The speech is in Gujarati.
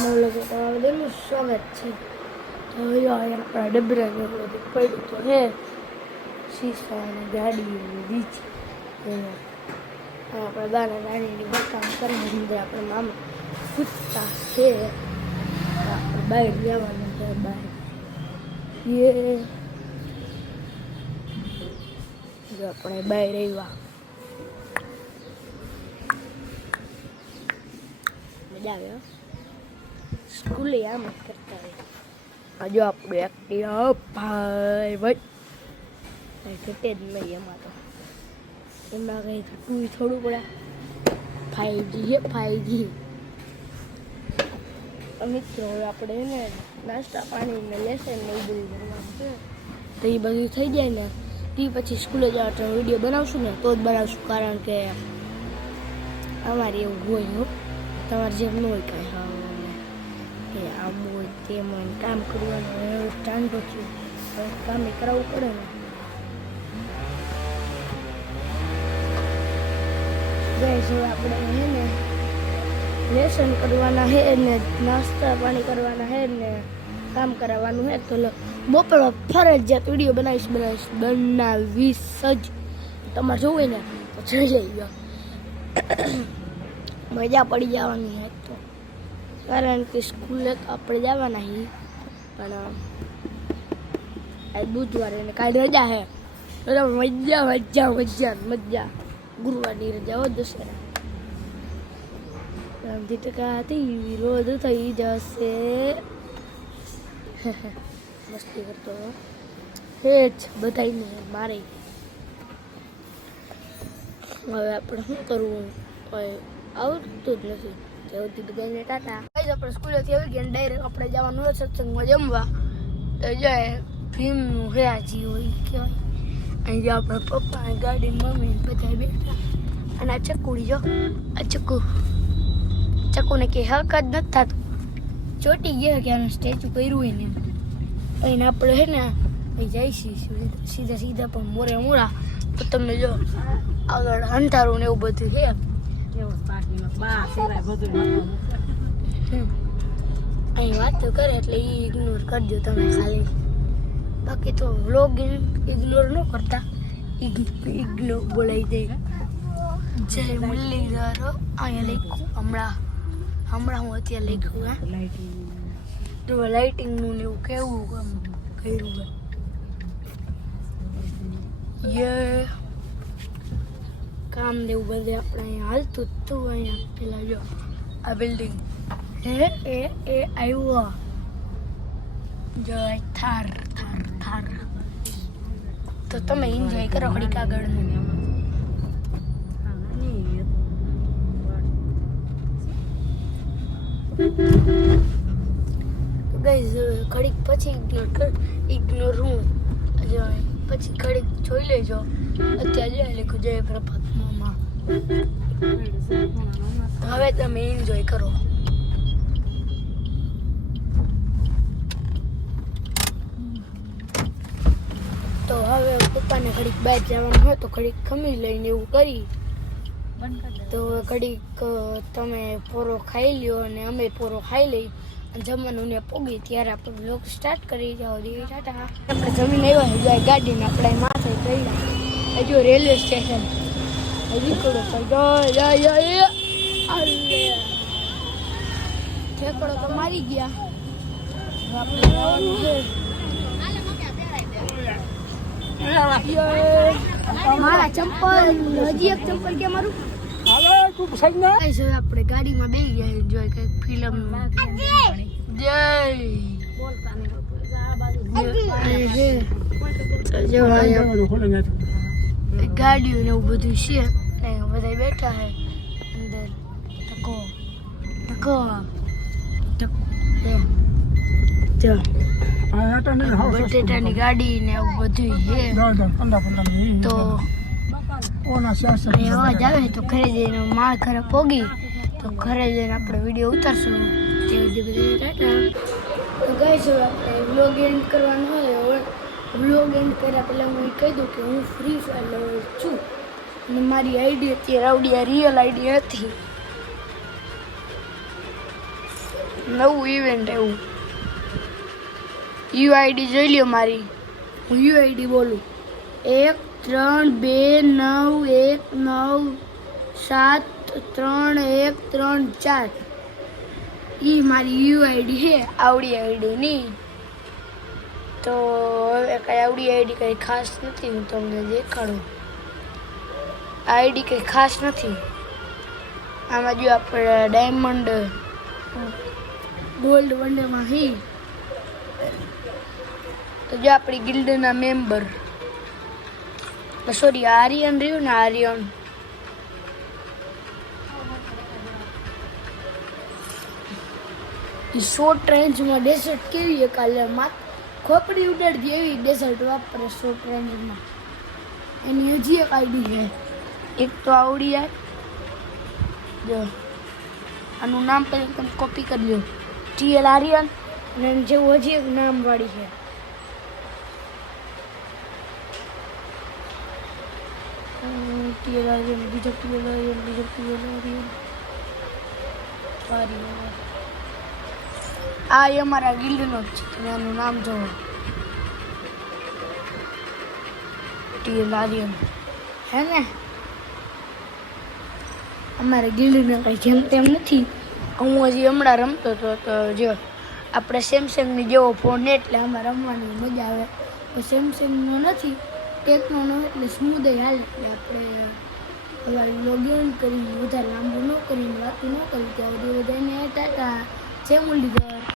નવલખે તમારા બધાનું સ્વાગત છે. તો આપણા ડબરાને બધું પડ્યું તો હે શીશા અને ગાડી દીધી આપણા દાના દાણીની બકામ કરી અંદર આપણે મામા સૂતા છે. આપણે બહાર જવાનું છે. બહાર જો આપણે બહાર આવ્યા મજા આવે. સ્કૂલે આમ જ કરતા હોય. જો આપણું એક્ટિવા ભાઈ કંઈ ઘટે જ નહીં. એમાં તો એમાં કંઈ ઘટવું થોડું પડે. 5G છે 5G. મિત્રો હવે આપણે એને નાસ્તા પાણી ને લેસન ને એ બધું કરવાનું છે. તો એ બધું થઈ જાય ને તે પછી સ્કૂલે જવા વિડીયો બનાવશું ને તો જ બનાવશું. કારણ કે અમારે એવું હોય હો, તમારે જેમ ન હોય કાંઈ. હા કે આમ હોય તેમ હોય કામ કરવાનું હવે સ્ટાન્ડો થયું. હવે કામ એ કરાવવું પડે ને. હવે આપણે હે ને લેસન કરવાના હે ને નાસ્તા પાણી કરવાના હે ને કામ કરાવવાનું હે. તો બપોરમાં ફરજિયાત વિડીયો બનાવીશ જ. તમારે જોવું ને તો જઈ ગયો મજા પડી જવાની હે. તો કારણ કે સ્કૂલે તો આપણે જવાના હી પણ આજ બુધવારે ને કાલે રજા હે. મજા મજા મજા મજા. ગુરુવારની રજા હો દશેરા. રામજી ટકાથી વિરોધ થઈ જશે. મસ્તી કરતો હે જ બધાને મારે. હવે આપણે શું કરવું કોઈ આવડતું જ નથી. તેવથી બધાને ટાટા. આપણે સ્કૂલેથી આવી ગયા ડાયરેક્ટ આપણે જવાનું હોય સત્સંગમાં જમવા. તો જાય ભીમનું હયાજી હોય કહેવાય. અહીં જો આપણા પપ્પા ગાડી મમ્મી બધા બેઠા. અને આ ચકુડી જો આ ચકુને કે હક જ નથી થતું. ચોટી ગયા કે આનું સ્ટેચ્યુ કર્યું હોય ને અહીં આપણે હે ને અહીં જઈશી સીધા સીધા પણ મોરે મોડા. તો તમને જો આગળ અંધારું ને એવું બધું છે. અહીં વાતો કરે એટલે એ ઇગ્નોર કરજો તમે ખાલી. બાકી તો વ્લોગ ઇગ્નોર ન કરતા. ઇગ્નોર બોલાવી દે. જય મુરલીધર અહીંયા લખ્યું હમણાં હું અત્યારે લખ્યું હે તો લાઇટિંગનું ને એવું કેવું કર્યું યે કામ ને એવું બધું આપણે અહીંયા હાલતું જ હતું. અહીંયા પેલા જો આ બિલ્ડિંગ હે એ આવ્યો જય થાર થાર થાર. તો તમે એન્જોય કરો ઘડીક આગળનું. ગાઈઝ ઘડીક પછી ઇગ્નોર હું પછી ઘડીક જોઈ લેજો. અત્યારે જઈ લખ્યું જય પ્રભાત મામા. હવે તમે એન્જોય કરો. તો હવે પપ્પાને ઘડીક બહાર જવાનું હોય તો ઘડીક ખમી લઈને એવું કરી. તો ઘડીક તમે પોરો ખાઈ લ્યો અને અમે પોરો ખાઈ લઈ અને જમવાનું ને પોગી ત્યારે આપણે બ્લોગ સ્ટાર્ટ કરી જાઓ. દેવી ટાટા. આપણે જમીન આવ્યા જાય ગાડીને આપણે માથે ગયા. હજુ રેલવે સ્ટેશન હજી થોડો ઠેકડો તો મારી ગયા. આપણે જવાનું છે મારા ચંપલ. હજી એક ચંપલ કે મારું આપણે ગાડીમાં બેસી ગયા. એન્જોય કઈક ફિલ્મ ગાડીઓ ને એવું બધું છે. બધા બેઠા હે અંદર. ટકો ટકો બટેટાની ગાડી ને એવું બધું છે. તો અવાજ આવે તો ઘરે જઈને મારા ઘરે પોગી તો ઘરે જઈને આપણે વિડીયો ઉતારશું. તે બધી ટાટા. તો ગાઈસ આપણે વ્લોગ એન્ડ કરવાનો હોય. વ્લોગ એન્ડ કર્યા પહેલાં હું કહી દઉં કે હું ફ્રી ફાયર લેવલ છું અને મારી આઈડી અત્યારે આવડી રિયલ આઈડી હતી. નવું ઇવેન્ટ એવું. યુઆઈડી જોઈ લ્યો મારી. હું યુઆઈડી બોલું 1321973134. ઈ મારી યુઆઈડી છે, આવડી આઈડી ની. તો હવે કઈ આવડી આઈડી કઈ ખાસ નથી, હું તમને દેખાડું. આઈડી કઈ ખાસ નથી. આમાં જો આપણે ડાયમંડ ગોલ્ડ વંડરમાં હી. તો જો આપણી ગિલ્ડના મેમ્બર, સોરી આર્યન રહ્યું ને, આર્યન શોર્ટ રેન્જમાં ડેસર્ટ કેવી કાલે ખોપડી ઉડાડતી એવી ડેસર્ટ વાપરે શોર્ટ રેન્જમાં. એની હજી એક આઈડી છે, એક તો આવડી યાર. જો આનું નામ પહેલાં તમે કોપી કરી લો, TL આર્યન. અને જેવું હજી એક નામવાળી છે. TL આર્યન, બીજો TL આર્યન, બીજો TL આર્યન. આ એ અમારા ગિલ્ડનો જ છે, તમે આનું નામ જોવો, TL આર્યન હે ને. અમારે ગિલ્ડને કંઈ જેમ તેમ નથી. હું હજી હમણાં રમતો હતો, તો જો આપણે સેમસંગની જેવો ફોન એટલે આમાં રમવાની મજા આવે. તો સેમસંગનો નથી, ટેકનોનો એટલે સ્મૂધ હાલ. એટલે આપણે હવે લોગિન કરી, વધારે લાંબુ ન કરીને, વાતું ન કરી, ત્યાં સુધી બધાને ટાટા. જય મુરલીધર.